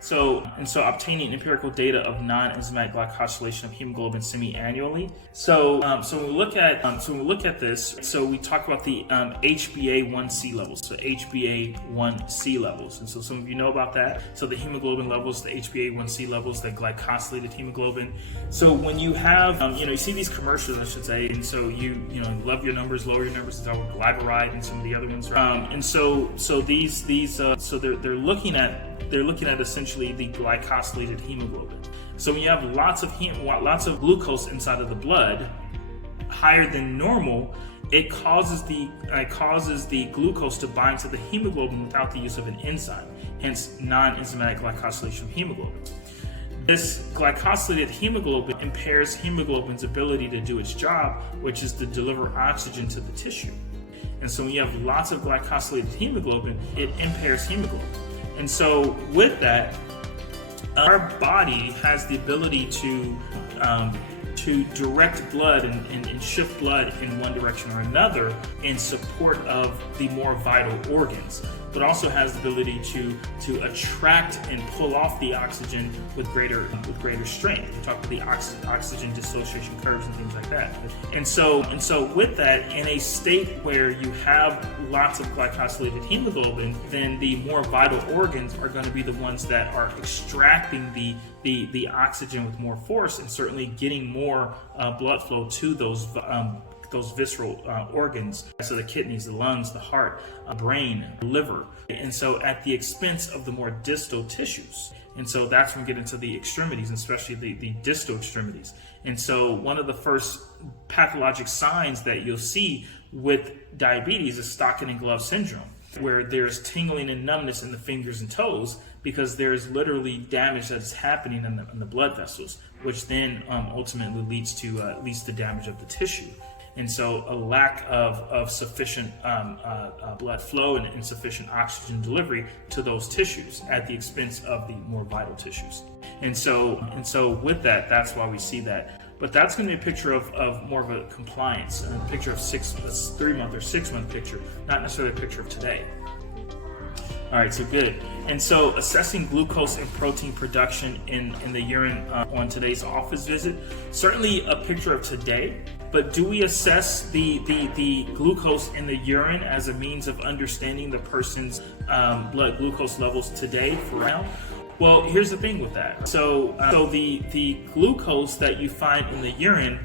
So obtaining empirical data of non-enzymatic glycosylation of hemoglobin semi-annually. So when we look at this, so we talk about the HbA1c levels. So HbA1c levels, and so some of you know about that. So the hemoglobin levels, the HbA1c levels, the glycosylated hemoglobin. So when you have, you see these commercials, I should say, and so you love your numbers, lower your numbers, it's all glyburide and some of the other ones. And so they're looking at essentially the glycosylated hemoglobin. So when you have lots of glucose inside of the blood, higher than normal, it causes the glucose to bind to the hemoglobin without the use of an enzyme, hence non-enzymatic glycosylation of hemoglobin. This glycosylated hemoglobin impairs hemoglobin's ability to do its job, which is to deliver oxygen to the tissue. And so when you have lots of glycosylated hemoglobin, it impairs hemoglobin. And so with that, our body has the ability to direct blood and shift blood in one direction or another in support of the more vital organs, but also has the ability to attract and pull off the oxygen with greater strength. We talk about the oxygen dissociation curves and things like that. And so with that, in a state where you have lots of glycosylated hemoglobin, then the more vital organs are going to be the ones that are extracting the oxygen with more force and certainly getting more blood flow to those visceral organs, so the kidneys, the lungs, the heart, brain, liver, and so at the expense of the more distal tissues. And so that's when we get into the extremities, and especially the distal extremities. And so one of the first pathologic signs that you'll see with diabetes is stocking and glove syndrome, where there's tingling and numbness in the fingers and toes because there's literally damage that's happening in the blood vessels, which then ultimately leads to damage of the tissue. And so a lack of sufficient blood flow and insufficient oxygen delivery to those tissues at the expense of the more vital tissues. And so with that, that's why we see that. But that's going to be a picture of more of a compliance, a picture of 3-month or 6-month picture, not necessarily a picture of today. All right, so good. And so assessing glucose and protein production in the urine on today's office visit, certainly a picture of today, but do we assess the glucose in the urine as a means of understanding the person's blood glucose levels today for now? Well, here's the thing with that. So the glucose that you find in the urine,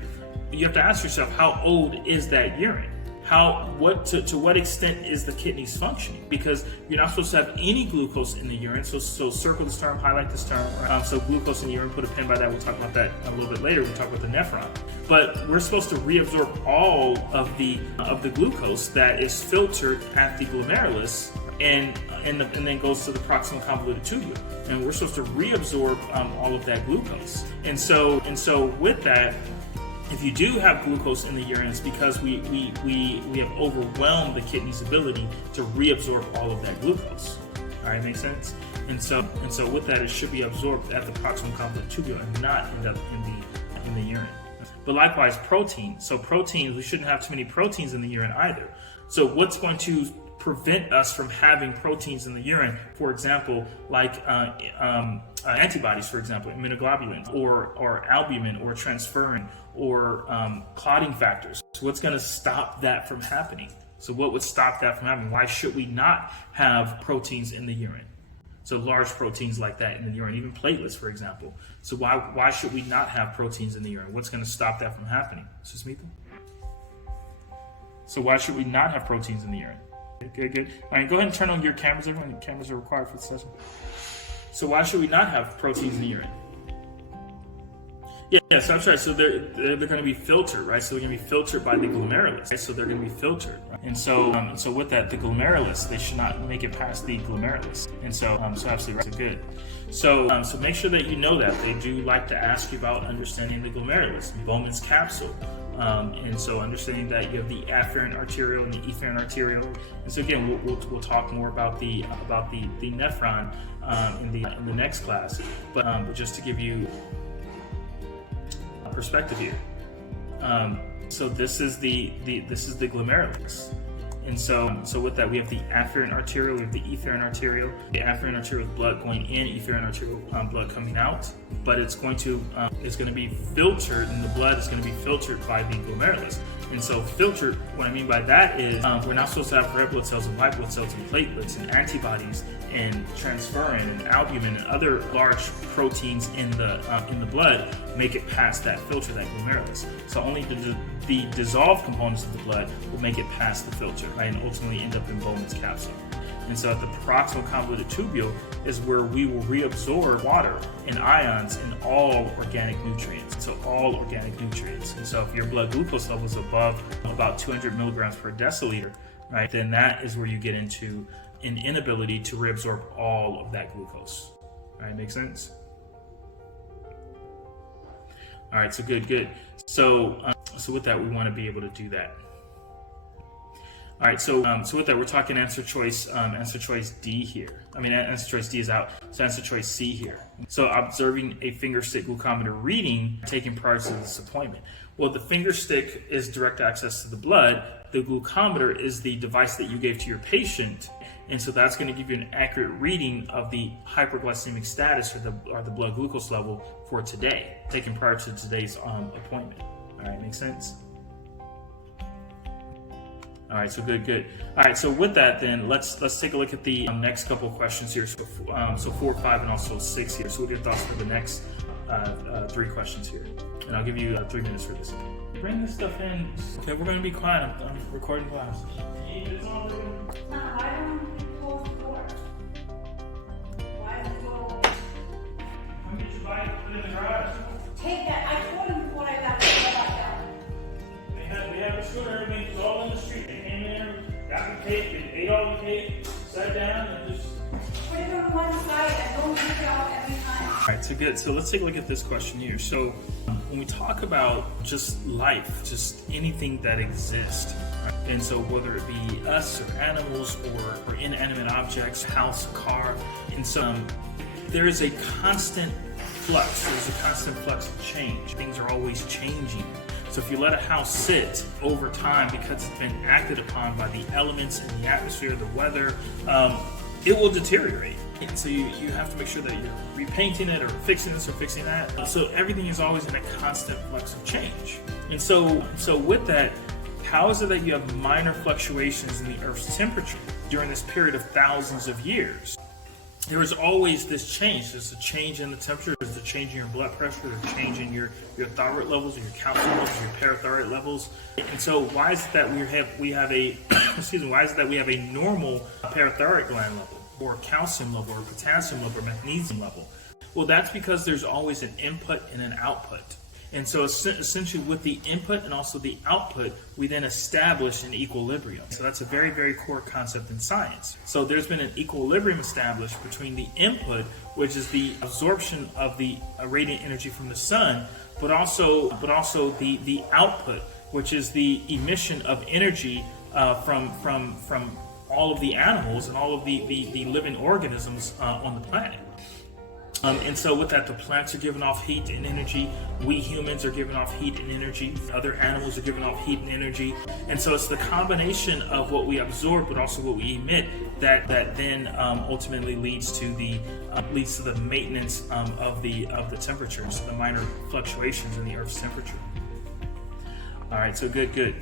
you have to ask yourself, how old is that urine? To what extent is the kidneys functioning? Because you're not supposed to have any glucose in the urine. So circle this term, highlight this term. So glucose in the urine, put a pin by that. We'll talk about that a little bit later. We'll talk about the nephron. But we're supposed to reabsorb all of the glucose that is filtered at the glomerulus and then goes to the proximal convoluted tubule. And we're supposed to reabsorb all of that glucose. And so with that, if you do have glucose in the urine, it's because we have overwhelmed the kidney's ability to reabsorb all of that glucose. All right, makes sense? And so with that, it should be absorbed at the proximal convoluted tubule and not end up in the urine. But likewise, protein. So proteins, we shouldn't have too many proteins in the urine either. So what's going to prevent us from having proteins in the urine, for example, like antibodies, for example, immunoglobulins, or albumin, or transferrin, or clotting factors. So what's going to stop that from happening? So what would stop that from happening? Why should we not have proteins in the urine? So large proteins like that in the urine, even platelets, for example. So why should we not have proteins in the urine? What's going to stop that from happening? Susmita? So why should we not have proteins in the urine? Good. All right, go ahead and turn on your cameras. Everyone, cameras are required for the session. So why should we not have proteins in the urine? Yeah, so that's right. So they're going to be filtered, right? So they're going to be filtered by the glomerulus. Right? So they're going to be filtered, right? And so with that, the glomerulus, they should not make it past the glomerulus. And so absolutely right. So good. So make sure that you know that they do like to ask you about understanding the glomerulus, Bowman's capsule. And so understanding that you have the afferent arteriole and the efferent arteriole. And so again, we'll talk more about the nephron in the next class. But just to give you perspective here, so this is the glomerulus, And so with that, we have the afferent arterial, we have the efferent arterial. The afferent arterial is blood going in, efferent arterial blood coming out. But it's going to be filtered, and the blood is going to be filtered by the glomerulus. And so filtered, what I mean by that is we're not supposed to have red blood cells and white blood cells and platelets and antibodies and transferrin and albumin and other large proteins in the blood make it past that filter, that glomerulus. So only the dissolved components of the blood will make it past the filter, right, and ultimately end up in Bowman's capsule. And so at the proximal convoluted tubule is where we will reabsorb water and ions and all organic nutrients. So all organic nutrients. And so if your blood glucose level is above about 200 milligrams per deciliter, right, then that is where you get into an inability to reabsorb all of that glucose. All right, make sense? All right, so good. So with that, we want to be able to do that. All right, so with that, we're talking answer choice D here. Answer choice D is out, so answer choice C here. So observing a finger stick glucometer reading taken prior to this appointment. Well, the finger stick is direct access to the blood. The glucometer is the device that you gave to your patient, and so that's going to give you an accurate reading of the hyperglycemic status or the blood glucose level for today, taken prior to today's appointment. All right, make sense? All right, so good. All right, so with that, then let's take a look at the next couple of questions here. So 4, 5, and also 6 here. So what are your thoughts for the next 3 questions here? And I'll give you 3 minutes for this. Bring this stuff in. Okay, we're going to be quiet. I'm recording class. Why don't you close the door? Why is it so? When did you buy it? Put it in the garage. Take that. I told him before I got there. We have a scooter. Everything's all in the street. They came in, got the cake, they ate all the cake, sat down, and just Put it on one side and don't take it out every time. All right, so good. So let's take a look at this question here. So when we talk about just life, just anything that exists, right? And so whether it be us or animals or inanimate objects, house, car, and so there is a constant flux. There's a constant flux of change. Things are always changing. So if you let a house sit over time because it's been acted upon by the elements in the atmosphere, the weather, it will deteriorate. So you have to make sure that you're repainting it or fixing this or fixing that. So everything is always in a constant flux of change. And so with that, how is it that you have minor fluctuations in the Earth's temperature during this period of thousands of years? There is always this change. There's a change in the temperature, there's a change in your blood pressure, there's a change in your thyroid levels, your calcium levels, your parathyroid levels. And so why is it that we have a why is it that we have a normal parathyroid gland level, or calcium level, or potassium level, or magnesium level? Well, that's because there's always an input and an output. And so essentially with the input and also the output, we then establish an equilibrium. So that's a very, very core concept in science. So there's been an equilibrium established between the input, which is the absorption of the radiant energy from the sun, but also the output, which is the emission of energy from all of the animals and all of the living organisms on the planet. And so with that, the plants are giving off heat and energy. We humans are giving off heat and energy. Other animals are giving off heat and energy. And so it's the combination of what we absorb, but also what we emit, that then ultimately leads to the maintenance of the temperatures, the minor fluctuations in the Earth's temperature. All right, so good.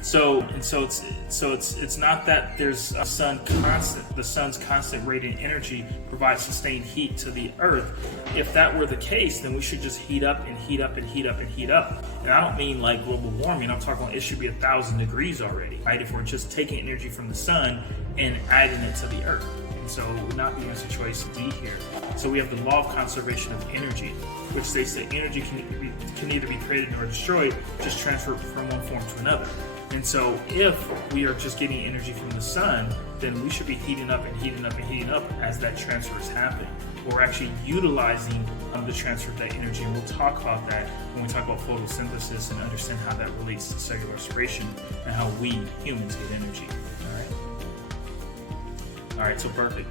So it's not that there's a sun constant. The sun's constant radiant energy provides sustained heat to the Earth. If that were the case, then we should just heat up and heat up and heat up and heat up. And I don't mean like global warming. I'm talking about it should be 1,000 degrees already, right? If we're just taking energy from the sun and adding it to the Earth. And so it would not be answer choice D here. So we have the law of conservation of energy, which states that energy can either be created or destroyed, just transferred from one form to another. And so if we are just getting energy from the sun, then we should be heating up and heating up and heating up as that transfer is happening. We're actually utilizing the transfer of that energy, and we'll talk about that when we talk about photosynthesis and understand how that relates to cellular respiration and how we humans get energy. All right, so perfect.